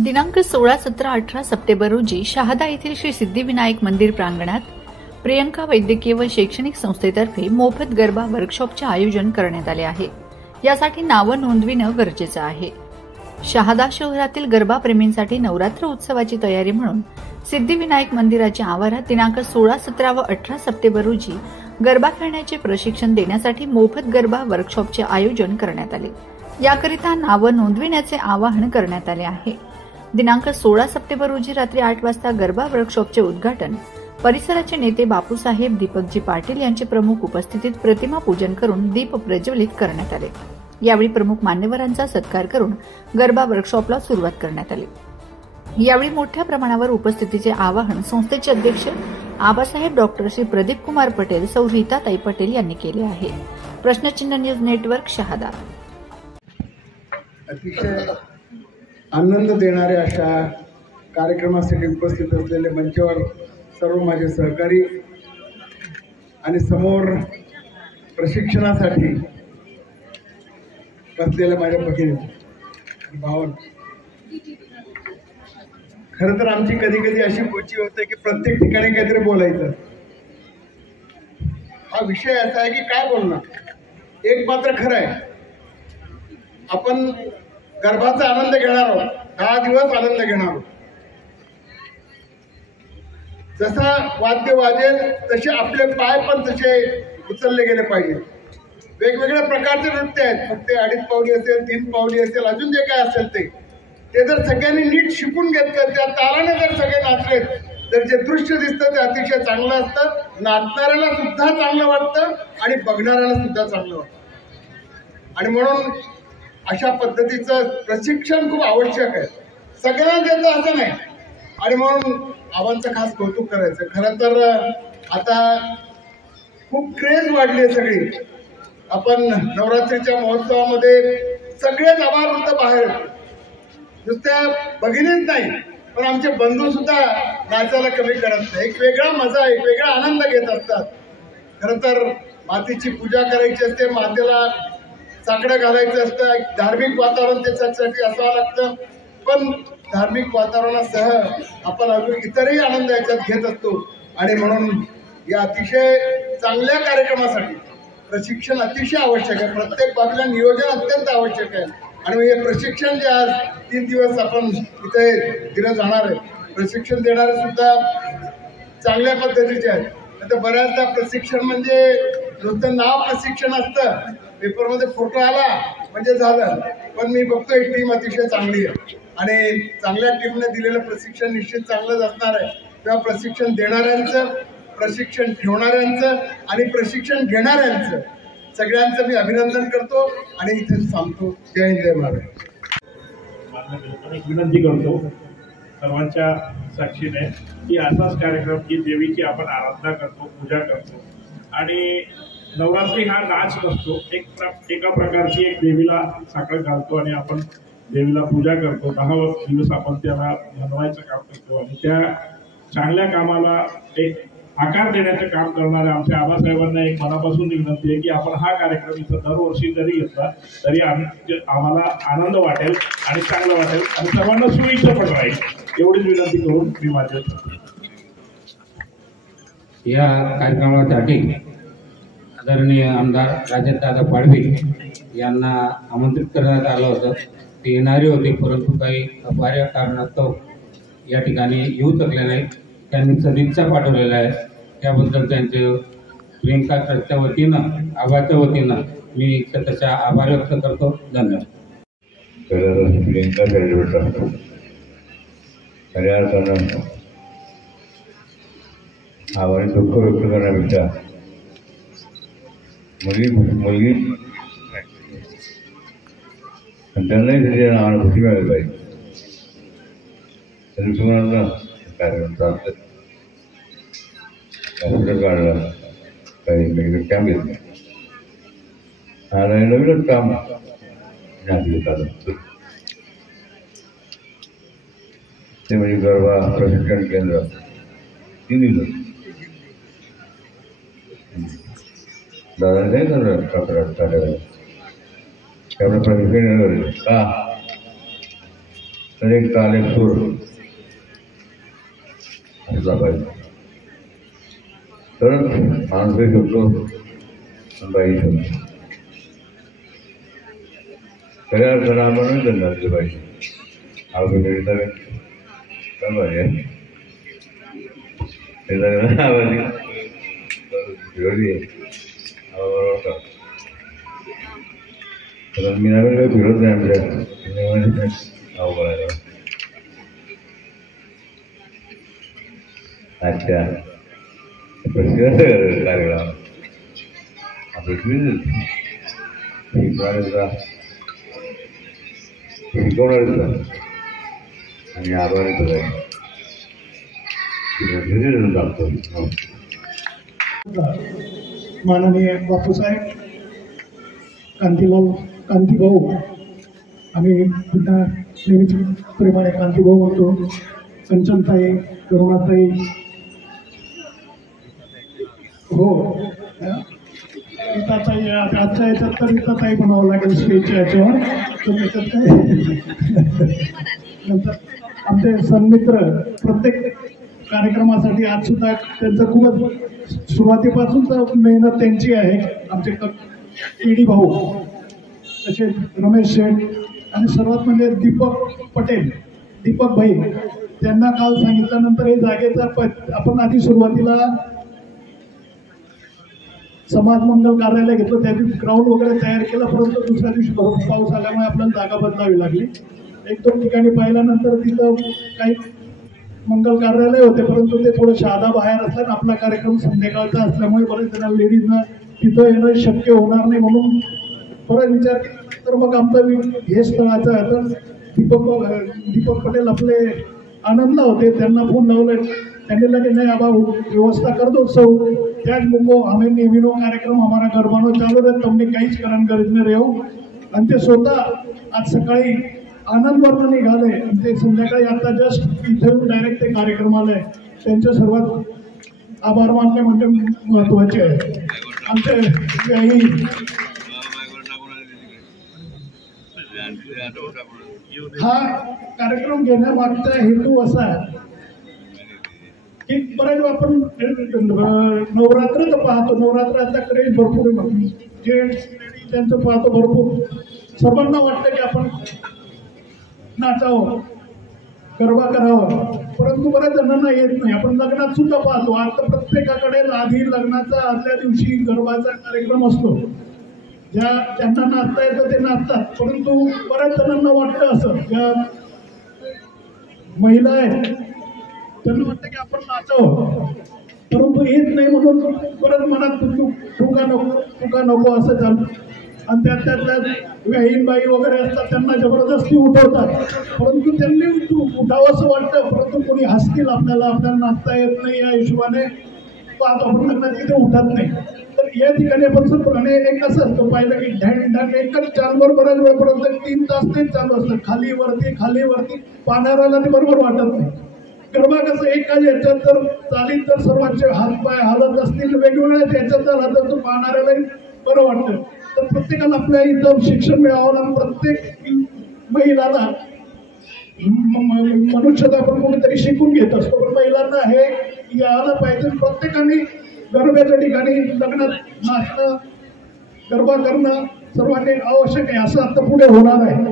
दिनांक 16, 17, 18 सप्टेंबर रोजी शहादा येथील श्री सिद्धिविनायक मंदिर प्रांगणात प्रियंका वैद्यकीय व शैक्षणिक संस्थेतर्फे मोफत गरबा वर्कशॉपचे आयोजन करण्यात आले आहे। यासाठी नावं नोंदविणं गरजेचं आहे। शहादा शहरातील गरबा प्रेमींसाठी नवरात्र उत्सवाची तयारी म्हणून सिद्धिविनायक मंदिराच्या आवारात दिनांक 16, 17 व 18 सप्टेंबर रोजी गरबा खेळण्याचे प्रशिक्षण देण्यासाठी मोफत गरबा वर्कशॉपचे आयोजन करण्यात आले। याकरिता नावं नोंदविण्याचे आवाहन करण्यात आले आहे। दिनांक 16 सप्टेंबर रोजी रात्री 8 वाजता गरबा वर्कशॉपचे उद्घाटन परिसराचे नेते बापूसाहेब दीपकजी पाटील यांचे प्रमुख उपस्थितीत प्रतिमा पूजन करून दीप प्रज्वलित करण्यात आले। यावेळी प्रमुख मान्यवरांचा सत्कार करून गरबा वर्कशॉपला सुरुवात करण्यात आली। यावेळी मोठ्या प्रमाणावर उपस्थितीचे आवाहन संस्थेचे अध्यक्ष आबासाहेब डॉक्टर श्री प्रदीप कुमार पटेल, सौ रीताताई पटेल यांनी केले आहे। प्रश्नचिन्ह न्यूज नेटवर्क शहादा। अतिशय आनंद देणाऱ्या अशा कार्यक्रमासाठी उपस्थित असलेले मंचावर सर्व माझे सहकारी आणि समोर प्रशिक्षणासाठी बसलेल्या माझ्या भगिनी भावन, खरं तर आमची कधी कधी अशी गोची होते की प्रत्येक ठिकाणी काहीतरी बोलायचं। हा विषय असा आहे की काय बोलणार। एक मात्र खरं आहे, आपण गरबाचा आनंद घेणार आहोत, 10 दिवस आनंद घेणार आहोत। जसा वाद्य वाजेल तसे आपले पाय पण तसे उचलले गेले पाहिजे। वेगवेगळ्या प्रकारचे नृत्य आहेत, फक्त 2.5 पावली असेल, 3 पावली असेल, अजून जे काय असेल ते जर सगळ्यांनी नीट शिकून घेतलं, त्या तालाने जर सगळे नाचलेत तर जे दृश्य दिसतं ते अतिशय चांगलं असतं। नाचणाऱ्याला सुद्धा चांगलं वाटतं आणि बघणाऱ्याला सुद्धा चांगलं वाटतं। आणि म्हणून अशा पद्धतीचं प्रशिक्षण खूप आवश्यक आहे। सगळ्यांना देतं असं नाही, आणि म्हणून आबांचं खास कौतुक करायचं। खरं तर आता खूप क्रेज वाढली आहे सगळी। आपण नवरात्रीच्या महोत्सवामध्ये सगळेच आबावृद्ध बाहेर, नुसत्या भगिनीच नाही पण आमचे बंधू सुद्धा नाचायला कमी करत नाही। एक वेगळा मजा, एक वेगळा आनंद घेत असतात। खरं तर मातीची पूजा करायची असते, मातेला साकडं घालायचं असतं, धार्मिक वातावरण त्याच्यासाठी असावं लागतं। पण धार्मिक वातावरणासह आपण अजून इतरही आनंद याच्यात घेत असतो। आणि म्हणून या अतिशय चांगल्या कार्यक्रमासाठी प्रशिक्षण अतिशय आवश्यक आहे। प्रत्येक बाबीला नियोजन अत्यंत आवश्यक आहे। आणि हे प्रशिक्षण जे आज 3 दिवस आपण इथे दिलं जाणार आहे, प्रशिक्षण देणारे सुद्धा चांगल्या पद्धतीचे आहेत। आता बऱ्याचदा प्रशिक्षण म्हणजे नुसतं नाव प्रशिक्षण असतं, पेपरमध्ये फोटो आला म्हणजे झालं। पण मी बघतोय टीम अतिशय चांगली आहे आणि चांगल्या टीमने दिलेलं प्रशिक्षण निश्चित चांगलंच असणार आहे। तेव्हा प्रशिक्षण देणाऱ्यांचं, प्रशिक्षण ठेवणाऱ्यांचं आणि प्रशिक्षण घेणाऱ्यांचं सगळ्यांचं मी अभिनंदन करतो आणि इथे थांबतो। जय हिंद, जय महाराष्ट्र। विनंती करतो सर्वांच्या साक्षीने की असाच कार्यक्रम की देवीची आपण आराधना करतो, पूजा करतो। आणि नवरात्री हा नाच नसतो, एका प्रकारची एक देवीला साखर घालतो आणि आपण देवीला पूजा करतो। 10 दिवस आपण त्याला मनवायचं काम करतो आणि त्या चांगल्या कामाला एक आकार देण्याचं काम करणाऱ्या आमच्या आबासाहेबांना एक मनापासून विनंती आहे की आपण हा कार्यक्रम इथं दरवर्षी जरी घेतला तरी आम्हाला आनंद वाटेल आणि चांगलं वाटेल आणि सर्वांना सोयीचं पण राहील, एवढीच विनंती करून मी माझे या कार्यक्रमासाठी आदरणीय आमदार राजदादा पाडवी यांना आमंत्रित करण्यात आलं होतं। ते येणारे होते, परंतु काही अपार्य कारणास्तव या ठिकाणी येऊ शकले नाही। त्यांनी सदिच्छा पाठवलेल्या आहे, त्याबद्दल त्यांचे प्रियंका ट्रस्टच्या वतीनं, आबाच्या वतीनं मी त्याचा आभार व्यक्त करतो। धन्यवाद। प्रियंका ट्रस्ट खऱ्या अर्थानं आभार दुःख व्यक्त करण्यापेक्षा मुलगी त्यांनाही त्याच्या अनुभूती मिळाली पाहिजे। तरी तुम्हाला कार्यक्रम प्राप्त काढला काही मेडिकल कॅम्प घेतला आणि नवीनच काम ते म्हणजे गरबा प्रशिक्षण केंद्र 3 दिवस दादा नाही त्यामुळे प्रशिक्षण का तर एक ताल एक सूर असला पाहिजे, तरच माणूसही शकतो आणि बाई शकतो. खऱ्या अर्थानं आपणही धंदा दिले पाहिजे. आवडी तर काय पाहिजे मी नवीन काही फिरत नाही आमच्या अवघड. अच्छा कार्यक्रम आपलं शिकवणार आणि आभारी लागतो. माननीय बापूसाहेब कांतीभाऊ, आम्ही पुन्हा नेहमीप्रमाणे कांतीभाऊ म्हणतो. कंचनताई, करुणाताई, हो गीताताई, आजच्या याच्यात तर गीताताई म्हणावं लागेल स्टेजच्या याच्यावर. तर याच्यात काय नंतर आमचे सन्मित्र प्रत्येक कार्यक्रमासाठी आज सुद्धा त्यांचं खूपच सुरुवातीपासूनच मेहनत त्यांची आहे. आमचे ईडी भाऊ, तसेच रमेश शेठ आणि सर्वात म्हणजे दीपक पटेल, दीपक भाई, त्यांना काल सांगितल्यानंतर हे जागेचा आपण आधी सुरुवातीला समाज मंगल कार्यालय घेतलं, त्या दिवशी ग्राउंड वगैरे तयार केलं, परंतु दुसऱ्या दिवशी भरपूर पाऊस आल्यामुळे आपल्याला जागा बदलावी लागली. 1-2 ठिकाणी पाहिल्यानंतर तिथं काही मंगल कार्यालय होते, परंतु ते थोडं शहादा बाहेर असल्यानं आपला कार्यक्रम संध्याकाळचा असल्यामुळे बरेच जण लेडीजना तिथं येणं शक्य होणार नाही, म्हणून परत विचार केला. तर मग आमचा हे स्थळाचं आहे. तर दीपक पटेल आपले आनंदला होते, त्यांना फोन लावले, त्यांनी लगे नाही आबा व्यवस्था कर दो सौ, त्याच मुको हमें नेहमीनो कार्यक्रम हमारा गरबानो चालू रहे, तुमने काहीच कारण गरज नाही रेहो. आणि ते स्वतः आज सकाळी आनंदवरून निघाले आणि ते संध्याकाळी आता जस्ट इथे डायरेक्ट ते कार्यक्रमाला आहे. त्यांचे सर्वात आभार मानणे म्हणजे महत्त्वाचे आहे. आमचे हा कार्यक्रम घेण्यामागचा हेतू असा आहे की बऱ्याच आपण नवरात्र तर पाहतो, नवरात्राचा क्रेज भरपूर आहे, जेंट्स त्यांचं पाहतो भरपूर. सर्वांना वाटतं की आपण नाचावं, गरबा करावा, परंतु बऱ्याच जणांना येत नाही. आपण लग्नात सुद्धा पाहतो, आता प्रत्येकाकडे आधी लग्नाचा आदल्या दिवशी गरबाचा कार्यक्रम असतो. ज्यांना नाचता येतं ते नाचतात, परंतु बऱ्याच जणांना वाटतं असं, ज्या महिला आहेत त्यांना वाटतं की आपण नाचावं, परंतु येत नाही म्हणून परत मनात तुका नको असं चालतं. आणि त्यात व्याहीनबाई वगैरे असतात, त्यांना जबरदस्ती उठवतात, परंतु त्यांनी उठावं असं वाटतं, परंतु कोणी हसतील आपल्याला नाचता येत नाही या हिशोबाने पाहतो आपण लग्नात तिथे उठत नाही. तर या ठिकाणी आपण एक असं असतं पाहिलं की ढॅन एकच चालवर बऱ्याच वेळपर्यंत 3 तास तेच चालू असतं, खाली वरती पाहणाऱ्याला ते बरोबर वाटत नाही. गरबा कसं एकाच याच्यात जर चालीत जर सर्वांचे हातपाय हालत असतील वेगवेगळ्या याच्यात झाला तर तो पाहणाऱ्यालाही बरं वाटतं. तर प्रत्येकाला आपल्या इथं शिक्षण मिळावं आणि प्रत्येक महिलाला मनुष्यता आपण कोणीतरी शिकून घेत असतो, पण महिलांना हे यायला पाहिजे. प्रत्येकाने गरब्याच्या ठिकाणी लग्नात नाचणं, गरबा करणं सर्वांनी आवश्यक आहे, असं आता पुढे होणार आहे.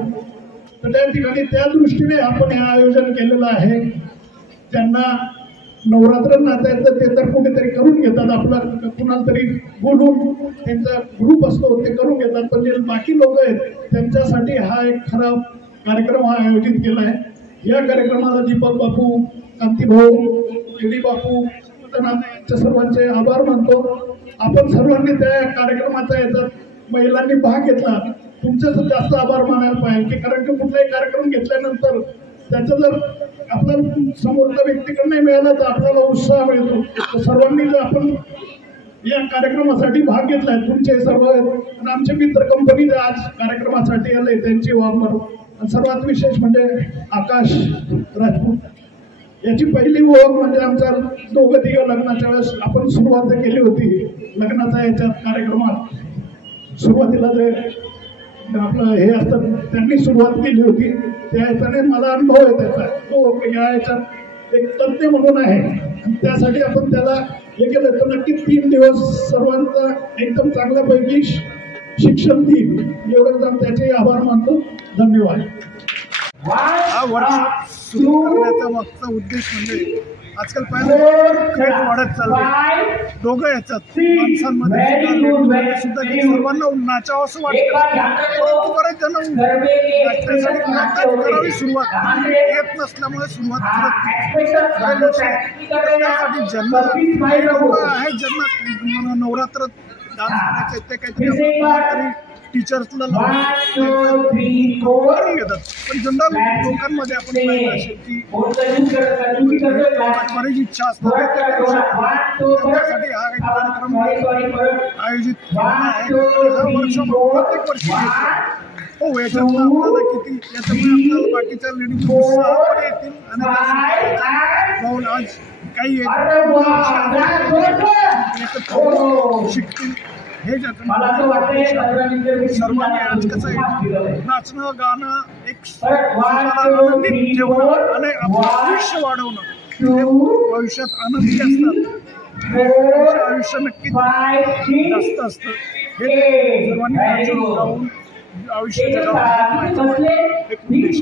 तर त्या ठिकाणी त्या दृष्टीने आपण हे आयोजन केलेलं आहे. ज्यांना नवरात्र नाचायचं ते तर कुठेतरी करून घेतात, आपला कुणाला तरी बोलून त्यांचा ग्रुप असतो ते करून घेतात, पण जे बाकी लोक आहेत त्यांच्यासाठी हा एक खरा कार्यक्रम हा आयोजित केला आहे. या कार्यक्रमाला दीपक बापू, कांतीभाऊ, ईडी बापू यांच्या सर्वांचे आभार मानतो. आपण सर्वांनी त्या कार्यक्रमाचा याच्यात महिलांनी भाग घेतला, तुमचं जास्त आभार मानायला पाहिजे, कारण की कुठलाही कार्यक्रम घेतल्यानंतर त्याचं जर आपल्याला समोरच्या व्यक्तीकडे नाही मिळाला तर आपल्याला उत्साह मिळतो. तर सर्वांनी जर आपण या कार्यक्रमासाठी भाग घेतलाय, तुमचे सर्व आणि आमचे मित्र कंपनी आज कार्यक्रमासाठी आले त्यांची वापर. सर्वात विशेष म्हणजे आकाश राजपूत, याची पहिली ओळख म्हणजे आमच्या 2-3 लग्नाच्या वेळेस आपण सुरुवात केली होती. लग्नाचा याच्यात कार्यक्रमात सुरुवातीला जे आपलं हे असतात त्यांनी सुरुवात केली होती. त्याने मला अनुभव आहे त्याचा. तो या याच्यात एक तज्ञ म्हणून आहे आणि त्यासाठी आपण त्याला हे केलं तर नक्की 3 दिवस सर्वांचा एकदम चांगल्यापैकी शिक्षण देईल एवढं त्याचे आभार मानतो. धन्यवाद. हा वर्कशॉप सुरू करण्याचा मागचा उद्देश म्हणजे आजकाल पाहिलं क्रेज वाढत चालले दोघं याच्यात माणसांमध्ये सुद्धा सर्वांना नाचावं असं वाटतं. परंतु बरेच जण नाचण्यासाठी करावी सुरुवात येत नसल्यामुळे सुरुवात करत त्यासाठी जन्म आहे ज्यांना नवरात्र डान्स करायचे ते काहीतरी टीचर्सला येतात. पण जनरल लोकांमध्ये आपण पाहिलं असेल की बरीच इच्छा असते त्यासाठी हा एक कार्यक्रम आयोजित वर्कशॉप प्रत्येक वर्षी हो. याच्यामुळे आपल्याला याच्यामुळे बाकीच्या लेडीज पण येतील आणि आज काही शिकतील. हे सर्वांनी आज कसं आहे नाचणं गाणं एक आनंदित ठेवणं आणि आपलं आयुष्य वाढवणं हे भविष्यात आनंदी असतात. आयुष्य नक्कीच जास्त असतं. हे सर्वांनी नाचून गाऊन आयुष्य जगावं एक उद्देश.